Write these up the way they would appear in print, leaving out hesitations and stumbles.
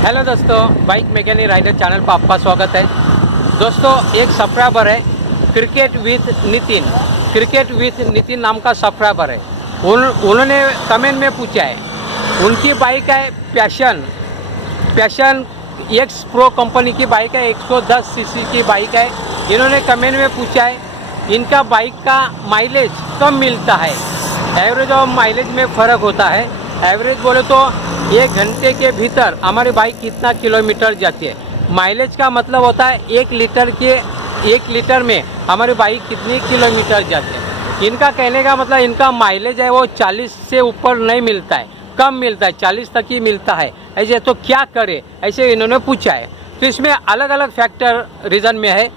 Hello दोस्तों, bike mechanic rider channel पर आपका स्वागत है। दोस्तों, एक सब्सक्राइबर है क्रिकेट विथ नितिन नाम का सब्सक्राइबर है। उन्होंने कमेंट में पूछा है, उनकी बाइक है पैशन एक्स प्रो कंपनी की बाइक है, 110 सीसी की बाइक है। इन्होंने कमेंट में पूछा है इनका बाइक का माइलेज कम मिलता है, एवरेज और माइलेज में फ़र्क होता है। एवरेज बोले तो 1 घंटे के भीतर हमारी बाइक कितना किलोमीटर जाती है। माइलेज का मतलब होता है 1 लीटर में हमारी बाइक कितनी किलोमीटर जाती है। इनका कहने का मतलब इनका माइलेज है वो 40 से ऊपर नहीं मिलता है, कम मिलता है, 40 तक ही मिलता है। ऐसे तो क्या करे, ऐसे इन्होंने पूछा है। तो इसमें अलग अलग फैक्टर रीज़न में है।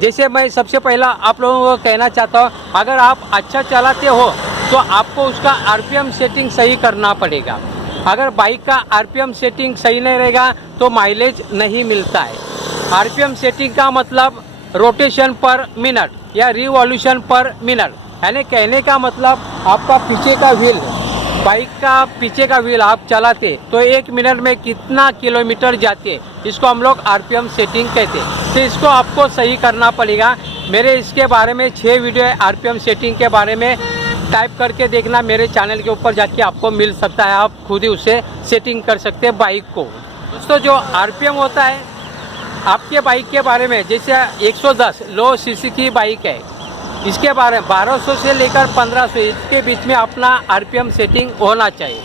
जैसे मैं सबसे पहला आप लोगों को कहना चाहता हूँ, अगर आप अच्छा चलाते हो तो आपको उसका आरपीएम सेटिंग सही करना पड़ेगा। अगर बाइक का आरपीएम सेटिंग सही नहीं रहेगा तो माइलेज नहीं मिलता है। आरपीएम सेटिंग का मतलब रोटेशन पर मिनट या रिवॉल्यूशन पर मिनट, यानी कहने का मतलब आपका पीछे का व्हील, बाइक का पीछे का व्हील आप चलाते तो 1 मिनट में कितना किलोमीटर जाते हैं, इसको हम लोग आरपीएम सेटिंग कहते हैं। तो इसको आपको सही करना पड़ेगा। मेरे इसके बारे में 6 वीडियो है आरपीएम सेटिंग के बारे में, टाइप करके देखना, मेरे चैनल के ऊपर जाके आपको मिल सकता है। आप खुद ही उसे सेटिंग कर सकते हैं बाइक को। दोस्तों, जो आरपीएम होता है आपके बाइक के बारे में, जैसे 110 लो सीसी की बाइक है, इसके बारे में 1200 से लेकर 1500 इसके बीच में अपना आरपीएम सेटिंग होना चाहिए।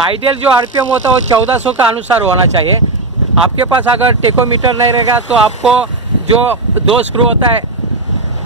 आइडियल जो आरपीएम होता है वो 1400 का अनुसार होना चाहिए। आपके पास अगर टेकोमीटर नहीं रहेगा तो आपको जो 2 स्क्रू होता है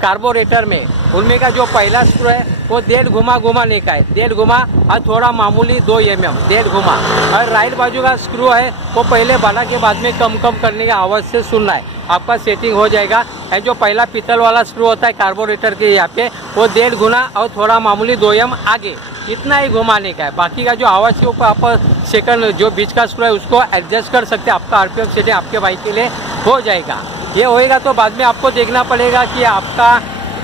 कार्बोरेटर में, उनमें का जो पहला स्क्रू है वो 1.5 घुमाने का है, 1.5 घुमा और थोड़ा मामूली 2 mm 1.5 घुमा। और राइट बाजू का स्क्रू है वो पहले बढ़ा के बाद में कम करने का आवाज़ से सुनना है, आपका सेटिंग हो जाएगा। और जो पहला पीतल वाला स्क्रू होता है कार्बोरेटर के यहाँ पे, वो 1.5 गुना और थोड़ा मामूली 2 mm आगे, इतना ही घुमाने का है। बाकी का जो आवाज़ के ऊपर आप सेकंड जो बीच का स्क्रू है उसको एडजस्ट कर सकते हैं। आपका आरपीएम सेटिंग आपके बाइक के लिए हो जाएगा। ये होएगा तो बाद में आपको देखना पड़ेगा कि आपका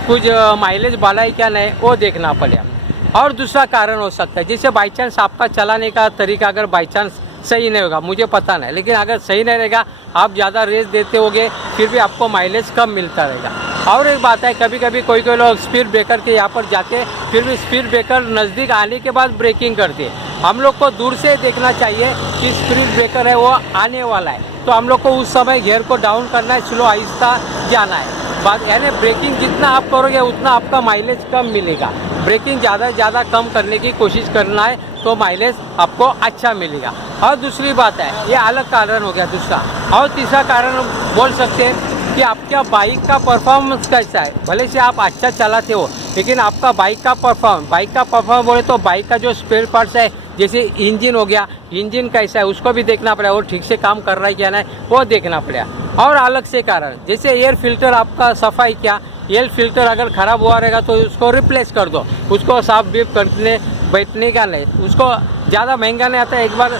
कुछ माइलेज बढ़ा है क्या नहीं, वो देखना पड़ेगा। और दूसरा कारण हो सकता है, जैसे बाई चांस आपका चलाने का तरीका अगर बाई चांस सही नहीं होगा, मुझे पता नहीं, लेकिन अगर सही नहीं रहेगा, आप ज़्यादा रेस देते होगे फिर भी आपको माइलेज कम मिलता रहेगा। और एक बात है, कभी कभी कोई लोग स्पीड ब्रेकर के यहाँ पर जाके फिर भी स्पीड ब्रेकर नज़दीक आने के बाद ब्रेकिंग करते हैं। हम लोग को दूर से देखना चाहिए कि स्पीड ब्रेकर है वो आने वाला है, तो हम लोग को उस समय गियर को डाउन करना है, स्लो आहिस्ता जाना है। बात यानी ब्रेकिंग जितना आप करोगे उतना आपका माइलेज कम मिलेगा। ब्रेकिंग ज़्यादा कम करने की कोशिश करना है तो माइलेज आपको अच्छा मिलेगा। और दूसरी बात है, ये अलग कारण हो गया दूसरा। और तीसरा कारण बोल सकते हैं कि आपका बाइक का परफॉर्मेंस कैसा है। भले से आप अच्छा चलाते हो, लेकिन आपका बाइक का परफॉर्मेंस बोले तो बाइक का जो स्पेयर पार्ट्स है, जैसे इंजन हो गया, इंजन कैसा है उसको भी देखना पड़ेगा, वो ठीक से काम कर रहा है क्या नहीं वो देखना पड़ेगा। और अलग से कारण, जैसे एयर फिल्टर आपका सफाई क्या, एयर फिल्टर अगर ख़राब हुआ रहेगा तो उसको रिप्लेस कर दो, उसको साफ बीफ करने बैठने का नहीं, उसको ज़्यादा महंगा नहीं आता, एक बार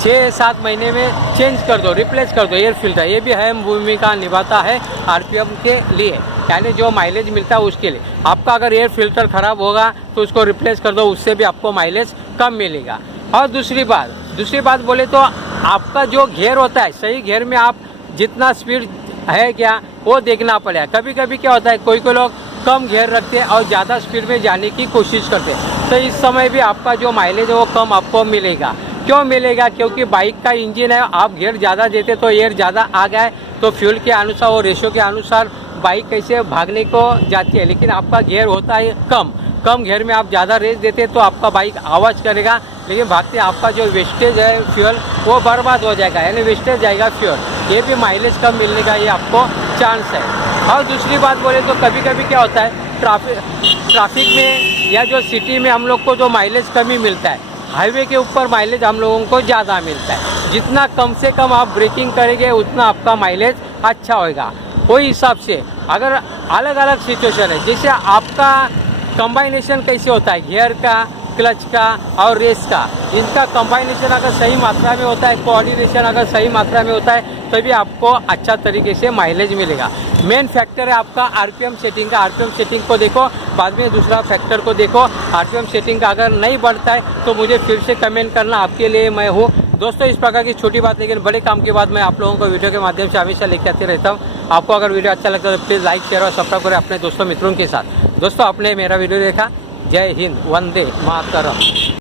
6-7 महीने में चेंज कर दो, रिप्लेस कर दो एयर फिल्टर। ये भी अहम भूमिका निभाता है आरपीएम के लिए, यानी जो माइलेज मिलता है उसके लिए। आपका अगर एयर फिल्टर ख़राब होगा तो उसको रिप्लेस कर दो, उससे भी आपको माइलेज कम मिलेगा। और दूसरी बात बोले तो आपका जो गियर होता है, सही गियर में आप जितना स्पीड है क्या वो देखना पड़ेगा। कभी कभी क्या होता है, कोई लोग कम गियर रखते हैं और ज़्यादा स्पीड में जाने की कोशिश करते हैं, तो इस समय भी आपका जो माइलेज है वो कम आपको मिलेगा। क्यों मिलेगा? क्योंकि बाइक का इंजन है, आप गियर ज़्यादा देते तो एयर ज़्यादा आ गया है, तो फ्यूल के अनुसार और रेशो के अनुसार बाइक कैसे भागने को जाती है। लेकिन आपका गियर होता है कम गियर में आप ज़्यादा रेस देते तो आपका बाइक आवाज़ करेगा, लेकिन भागते आपका जो वेस्टेज है फ्यूल वो बर्बाद हो जाएगा, यानी वेस्टेज जाएगा फ्यूल। ये भी माइलेज कम मिलने का ये आपको चांस है। और दूसरी बात बोले तो कभी कभी क्या होता है, ट्रैफिक में या जो सिटी में हम लोग को जो माइलेज कम ही मिलता है, हाईवे के ऊपर माइलेज हम लोगों को ज़्यादा मिलता है। जितना कम से कम आप ब्रेकिंग करेंगे उतना आपका माइलेज अच्छा होगा। वही हिसाब से अगर अलग अलग सिचुएशन है, जैसे आपका कंबाइनेशन कैसे होता है, गियर का, क्लच का और रेस का, इनका कंबाइनेशन अगर सही मात्रा में होता है, कोऑर्डिनेशन अगर सही मात्रा में होता है, तभी आपको अच्छा तरीके से माइलेज मिलेगा। मेन फैक्टर है आपका आरपीएम सेटिंग का। आरपीएम सेटिंग को देखो, बाद में दूसरा फैक्टर को देखो। आरपीएम सेटिंग का अगर नहीं बढ़ता है तो मुझे फिर से कमेंट करना, आपके लिए मैं हूँ। दोस्तों इस प्रकार की छोटी बात लेकिन बड़े काम की बात मैं आप लोगों को वीडियो के माध्यम से हमेशा लेके आते रहता हूँ। आपको अगर वीडियो अच्छा लगता है तो प्लीज़ लाइक शेयर और सब्सक्राइब करें अपने दोस्तों मित्रों के साथ। दोस्तों आपने मेरा वीडियो देखा, जय हिंद, वंदे मातरम।